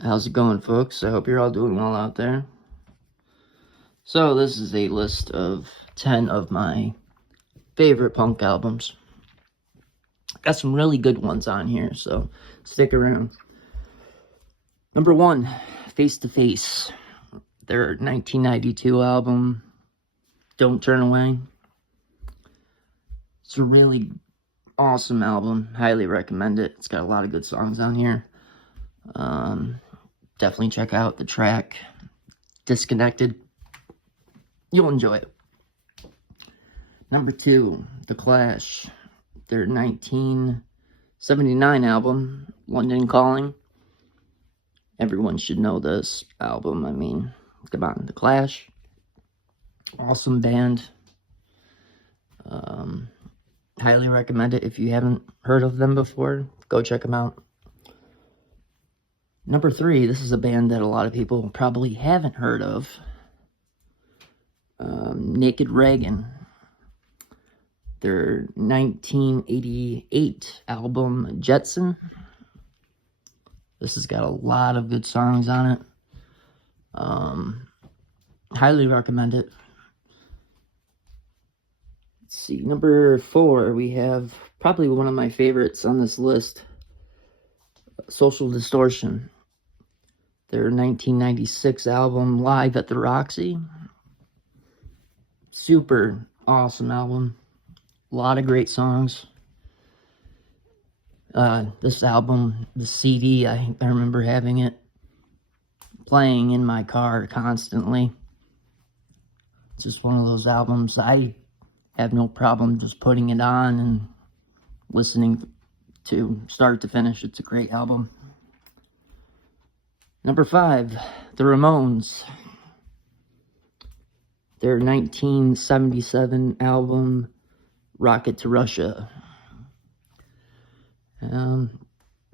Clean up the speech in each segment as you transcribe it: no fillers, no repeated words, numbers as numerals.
How's it going, folks? I hope you're all doing well out there. So this is a list of 10 of my favorite punk albums. Got some really good ones on here, so stick around. Number 1, Face to Face. Their 1992 album, Don't Turn Away. It's a really awesome album. Highly recommend it. It's got a lot of good songs on here. Definitely check out the track Disconnected. You'll enjoy it. Number 2, The Clash. Their 1979 album, London Calling. Everyone should know this album. I mean, come on, The Clash. Awesome band. Highly recommend it. If you haven't heard of them before, go check them out. Number 3, this is a band that a lot of people probably haven't heard of. Naked Reagan. Their 1988 album, Jetson. This has got a lot of good songs on it. Highly recommend it. Let's see, number 4, we have probably one of my favorites on this list, Social Distortion. Their 1996 album, Live at the Roxy. Super awesome album. A lot of great songs. This album, the CD, I remember having it playing in my car constantly. It's just one of those albums I have no problem just putting it on and listening to start to finish. It's a great album. Number 5, The Ramones. Their 1977 album, Rocket to Russia.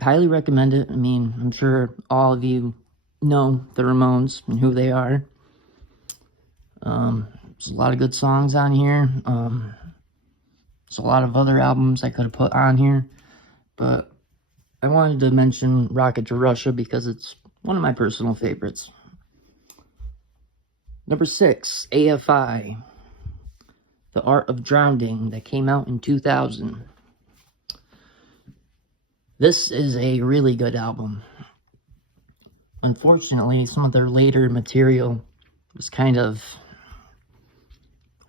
Highly recommend it. I mean, I'm sure all of you know the Ramones and who they are. There's a lot of good songs on here. There's a lot of other albums I could have put on here, but I wanted to mention Rocket to Russia because it's one of my personal favorites. Number 6, AFI, The Art of Drowning, that came out in 2000. This is a really good album. Unfortunately, some of their later material was kind of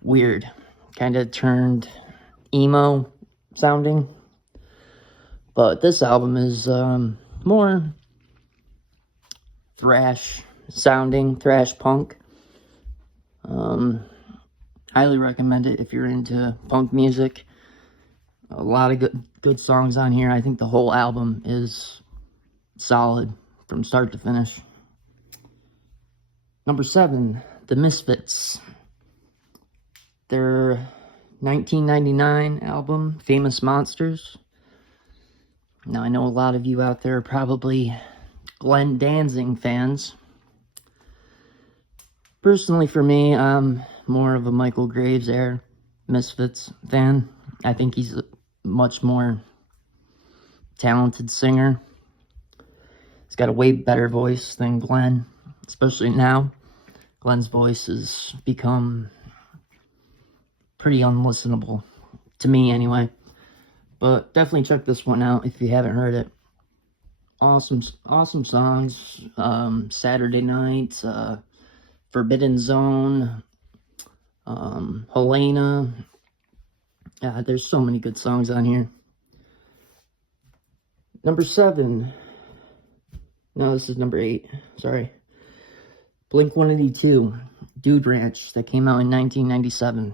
weird. Kind of turned emo sounding. But this album is more thrash sounding, thrash punk. Highly recommend it if you're into punk music. A lot of good songs on here. I think the whole album is solid from start to finish. Number 7, The Misfits. Their 1999 album, Famous Monsters. Now, I know a lot of you out there are probably Glenn Danzig fans. Personally, for me, I'm more of a Michael Graves era Misfits fan. I think he's a much more talented singer. He's got a way better voice than Glenn, especially now. Glenn's voice has become pretty unlistenable, to me anyway. But definitely check this one out if you haven't heard it. Awesome songs. Saturday Night, Forbidden Zone, Helena. Yeah, there's so many good songs on here. Number 7. No, this is number 8. Sorry. Blink-182, Dude Ranch, that came out in 1997.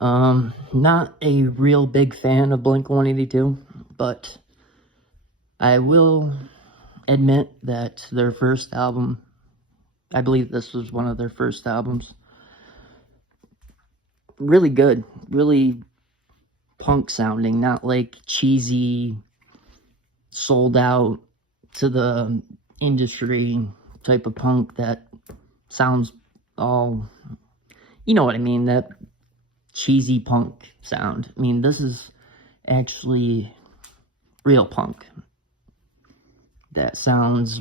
Not a real big fan of Blink-182, but I will admit that their first album, I believe this was one of their first albums, really good, really punk sounding, not like cheesy, sold out to the industry type of punk that sounds all, you know what I mean, that cheesy punk sound. I mean, this is actually real punk. that sounds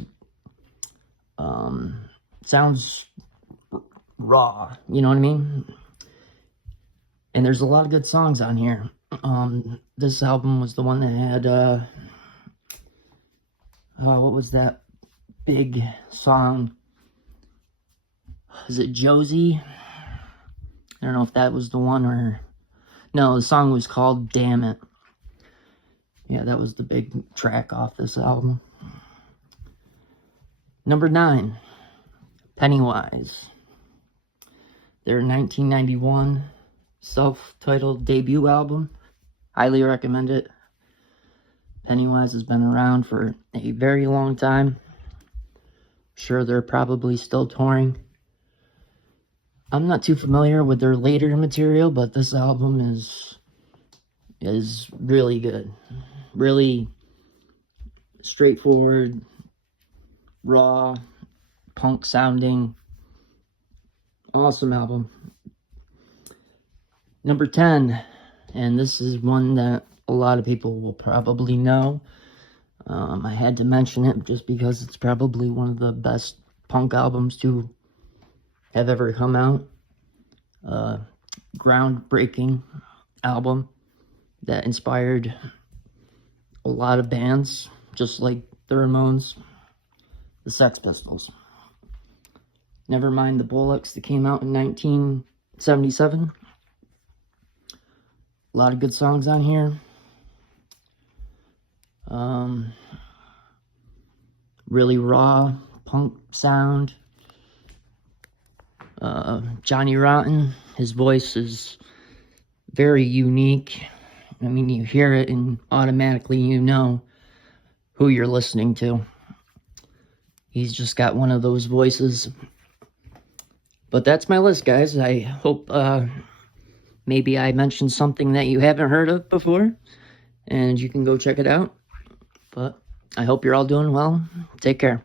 raw, you know what I mean? And there's a lot of good songs on here. This album was the one that had, what was that big song? Is it Josie? I don't know if that was the one or... No, the song was called Damn It. Yeah, that was the big track off this album. Number 9, Pennywise. Their 1991 self-titled debut album. Highly recommend it. Pennywise has been around for a very long time. Sure, they're probably still touring. I'm not too familiar with their later material, but this album is really good. Really straightforward, raw, punk sounding. Awesome album. Number 10, and this is one that a lot of people will probably know. I had to mention it just because it's probably one of the best punk albums to have ever come out. Groundbreaking album that inspired a lot of bands, just like the Ramones, the Sex Pistols. Nevermind the Bollocks that came out in 1977. A lot of good songs on here. Really raw punk sound. Johnny Rotten, his voice is very unique. I mean, you hear it and automatically you know who you're listening to. He's just got one of those voices. But that's my list, guys. I hope maybe I mentioned something that you haven't heard of before, and you can go check it out. But I hope you're all doing well. Take care.